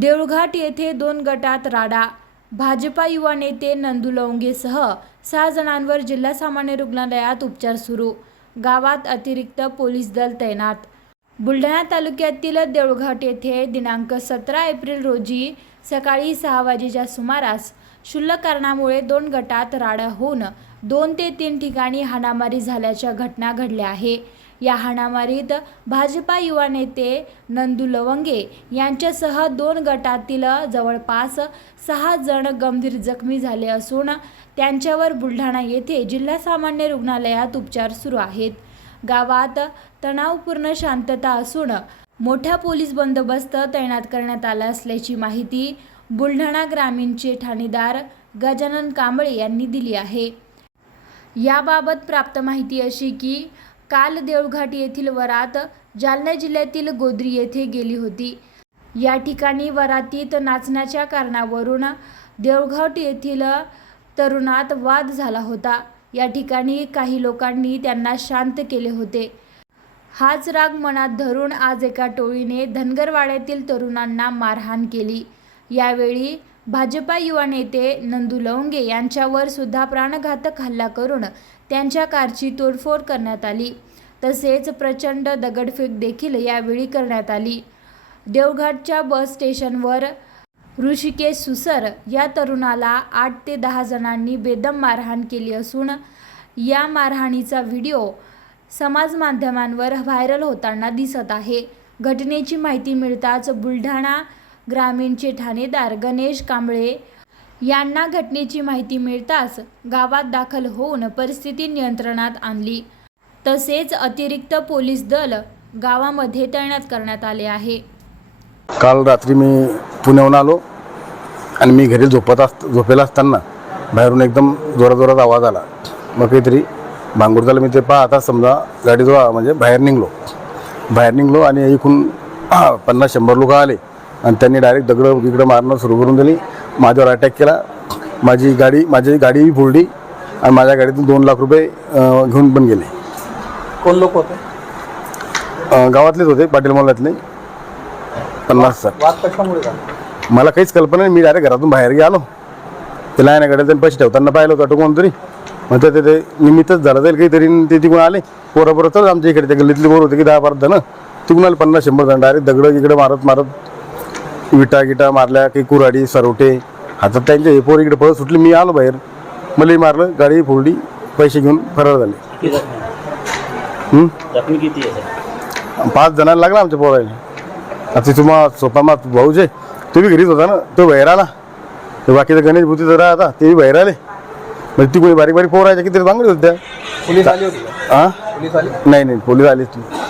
देऊळघाट येथे दोन गटात राडा. भाजपा युवा नेते नंदू लवंगेसह सहा जणांवर जिल्हा सामान्य रुग्णालयात उपचार सुरू. गावात अतिरिक्त पोलीस दल तैनात. बुलढाणा तालुक्यातील देऊळघाट येथे दिनांक सतरा एप्रिल रोजी सकाळी सहा वाजेच्या सुमारास क्षुल्लक कारणामुळे दोन गटात राडा होऊन दोन ते तीन ठिकाणी हाणामारी झाल्याच्या घटना घडल्या आहे. या हाणामारीत भाजपा युवा नेते नंदू लवंगे यांच्यासह दोन गटातील जवळपास सहा जण गंभीर जखमी झाले असून त्यांच्यावर बुलढाणा येथे जिल्हा सामान्य रुग्णालयात उपचार सुरू आहेत. गावात तणावपूर्ण शांतता असून मोठा पोलीस बंदोबस्त तैनात करण्यात आला असल्याची माहिती बुलढाणा ग्रामीणचे ठाणेदार गजानन कांबळे यांनी दिली आहे. याबाबत प्राप्त माहिती अशी की काल देऊळघाट येथील वरात जालना जिल्ह्यातील गोद्री येथे गेली होती. या ठिकाणी वरातीत नाचण्याच्या कारणावरून देऊळघाट येथील तरुणात वाद झाला होता. या ठिकाणी काही लोकांनी त्यांना शांत केले होते. हाच राग मनात धरून आज एका टोळीने धनगरवाड्यातील तरुणांना मारहाण केली. यावेळी भाजपा युवा नेते नंदू लवंगे यांच्यावर सुद्धा प्राणघातक हल्ला करून त्यांच्या कारची तोडफोड करण्यात आली. तसेच प्रचंड दगडफेक देखील यावेळी करण्यात आली. देवघाटच्या बस स्टेशनवर ऋषिकेश सुसर या तरुणाला आठ ते दहा जणांनी बेदम मारहाण केली असून या मारहाणीचा व्हिडिओ समाज माध्यमांवर व्हायरल होताना दिसत आहे. घटनेची माहिती मिळताच बुलढाणा ग्रामीणचे ठाणेदार गणेश कांबळे यांना घटनेची माहिती मिळताच गावात दाखल होऊन परिस्थिती नियंत्रणात आणली. तसेच अतिरिक्त पोलीस दल गावामध्ये तैनात करण्यात आले आहे. काल रात्री मी पुण्याहून आलो आणि मी घरी झोपत अस झोपेला असताना बाहेरून एकदम जोराजोरात आवाज आला. मग काहीतरी भांगूर झालं. मी ते पाहता समजा गाडीजवळ म्हणजे बाहेर निघलो. बाहेर निघलो आणि एकूण पन्नास शंभर लोक आले. आणि त्यांनी डायरेक्ट दगडं बिगडं मारणं सुरू करून दिली. माझ्यावर अटॅक केला. माझी गाडी माझी गाडी फोडली आणि माझ्या गाडीतून दोन लाख रुपये घेऊन पण गेले. कोण लोक होते? गावातलेच होते पाटील मोहल्ल्यातले पन्नास झाला? मला काहीच कल्पना नाही. मी डायरेक्ट घरातून बाहेर गेलो. ना गाड्यात त्यांनी पैसे ठेवताना पाहिलं होतं कोण तरी. मग ते- ते ते निमित्तच झालं जाईल काहीतरी ते तिकडून आले. पोरं पोरं तर आमच्या इकडे त्या गल्लीतली पोरं होते की दहा बारा जण. तिकडून आले पन्नास शंभर जण. डायरेक्ट दगडं इकडे मारत मारत विटा गिटा मारल्या काही कुराडी सरवटे हातात त्यांचे हे पोर इकडे पळत सुटले मी आलो बाहेर. मलाही मारलं गाडी फोडली पैसे घेऊन फरार झाले. हं? जखमी? किती आहे? पाच जणांना लागला आमच्या पोरायला. आता तुम्हा सोपा मा भाऊचे तो बी घरीच होता ना तो बाहेर आला. ते बाकीचं गणेश भूती जरा आता ते बी बाहेर आले. म्हणजे ती कोणी बारीक बारीक पोरायच्या किती बांगडी होत्या. पोलीस आली होती का? हा पोलीस आली? नाही नाही पोलीस आलेच नाही.